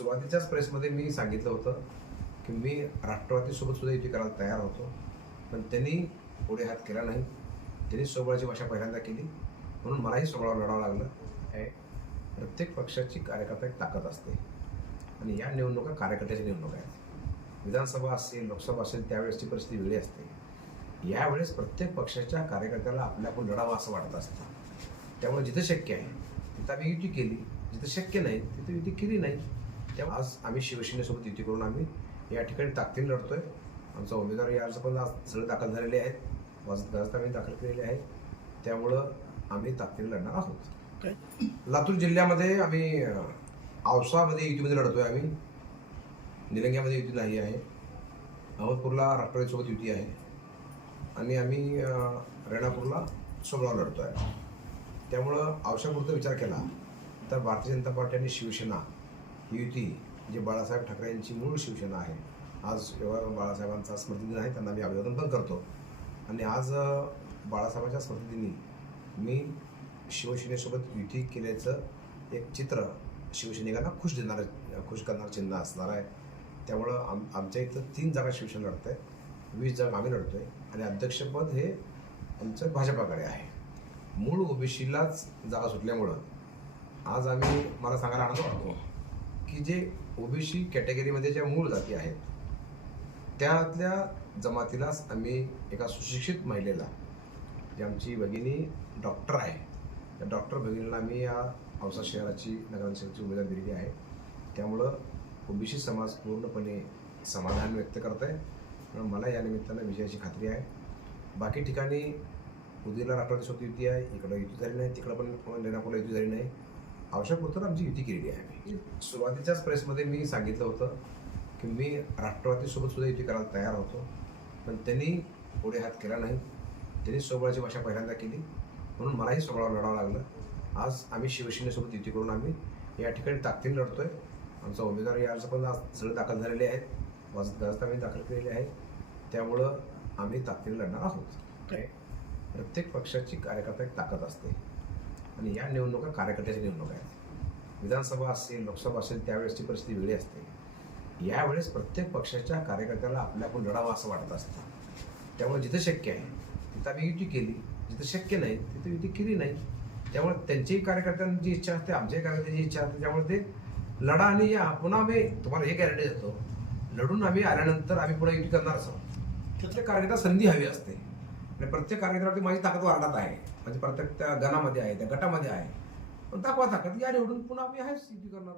सुरुवातीच्याच प्रेसमध्ये मी सांगितलं होतं की मी राष्ट्रवादीसोबत सुद्धा युती करायला तयार होतो पण त्यांनी पुढे हात केला नाही. त्यांनी सोबळाची भाषा पहिल्यांदा केली म्हणून मलाही सोबळावर लढावं लागलं. हे प्रत्येक पक्षाची कार्यकर्ता एक ताकद असते. आणि या निवडणुका कार्यकर्त्याच्या निवडणुका आहेत. विधानसभा असेल लोकसभा असेल त्यावेळेसची परिस्थिती वेगळी असते. यावेळेस प्रत्येक पक्षाच्या कार्यकर्त्याला आपल्याकडून लढावं असं वाटत असतं. त्यामुळे जिथं शक्य आहे तिथं आम्ही युती केली. जिथं शक्य नाही तिथं युती केली नाही. त्यामुळे आज आम्ही शिवसेनेसोबत युती करून आम्ही या ठिकाणी ताकदीने लढतोय. आमचा उमेदवारी अर्ज पण आज सगळे दाखल झालेले आहेत. वाजत गाजत आम्ही दाखल केलेले आहेत. त्यामुळं आम्ही ताकदीने लढणार आहोत. लातूर जिल्ह्यामध्ये आम्ही औसामध्ये युतीमध्ये लढतोय आम्ही. निलंग्यामध्ये युती नाही आहे. अहमदपूरला राष्ट्रवादीसोबत युती आहे. आणि आम्ही रेणापूरला सोबळावर लढतो आहे त्यामुळं औषधापुरता विचार केला तर भारतीय जनता पार्टी आणि शिवसेना युती जे बाळासाहेब ठाकरे यांची मूळ शिवसेना आहे आज जेव्हा बाळासाहेबांचा स्मृतिदिन आहे त्यांना मी अभिवादन पण करतो. आणि आज बाळासाहेबांच्या स्मृतिदिनी मी शिवसेनेसोबत युती केल्याचं एक चित्र शिवसैनिकांना खुश देणारं खुश करणारं चिन्ह असणार आहे. त्यामुळं आम आमच्या इथं तीन जागा शिवसेना लढत आहे वीस जागा आम्ही लढतो आहे आणि अध्यक्षपद हे आमचं भाजपाकडे आहे. मूळ ओबीसीलाच जागा सुटल्यामुळं आज आम्ही मला सांगायला आनंद वाटतो. की जे ओबीसी कॅटेगरीमध्ये ज्या मूळ जाती आहेत त्यातल्या जमातीलाच आम्ही एका सुशिक्षित महिलेला जी आमची भगिनी डॉक्टर आहे त्या डॉक्टर भगिनीला आम्ही या औसा शहराची नगराध्यक्षाची उमेदवारी दिलेली आहे. त्यामुळं ओबीसी समाज पूर्णपणे समाधान व्यक्त करत आहे पण मला या निमित्तानं विजयाची खात्री आहे. बाकी ठिकाणी उदयला राष्ट्रवादीसोबत युती आहे इकडं युती झाली नाही तिकडं पण रेणापूरला युती झाली नाही. आवश्यक होतं आमची युती केलेली आहे. आम्ही सुरुवातीच्याच प्रेसमध्ये मी सांगितलं होतं की मी राष्ट्रवादीसोबत सुद्धा युती करायला तयार होतो. पण त्यांनी पुढे हात केला नाही. त्यांनी सोबळाची भाषा पहिल्यांदा केली. म्हणून मलाही सोबळावर लढावं लागलं. आज आम्ही शिवसेनेसोबत युती करून आम्ही या ठिकाणी ताकदीने लढतोय. आमचा उमेदवारी अर्ज पण आज सगळे दाखल झालेले आहेत. गाजत आम्ही दाखल केलेले आहेत त्यामुळं आम्ही ताकदीने लढणार आहोत. काय प्रत्येक पक्षाची कार्यकर्ता एक ताकद असते. आणि या निवडणुका कार्यकर्त्याच्या निवडणुका आहेत. विधानसभा असेल लोकसभा असेल त्यावेळेसची परिस्थिती वेगळी असते. यावेळेस प्रत्येक पक्षाच्या कार्यकर्त्याला आपल्याकडून लढावं असं वाटत असतं. त्यामुळे जिथं शक्य आहे तिथं आम्ही युती केली. जिथं शक्य नाही तिथं युती केली नाही. त्यामुळे त्यांच्याही कार्यकर्त्यांची इच्छा असते आमच्याही कार्यकर्त्यांची इच्छा असते. त्यामुळे ते लढा आणि या पुन्हा आम्ही तुम्हाला हे गॅरंटी देतो. लढून आम्ही आल्यानंतर आम्ही पुन्हा युती करणारच आहोत. प्रत्येक कार्यकर्ता संधी हवी असते. आणि प्रत्येक कार्यक्रमावरती माझी ताकद वाढत आहे. म्हणजे प्रत्येक त्या गणामध्ये आहे त्या गटामध्ये आहे. पण दाखवा ताकद या निवडून पुन्हा आम्ही आहेच युती करणार.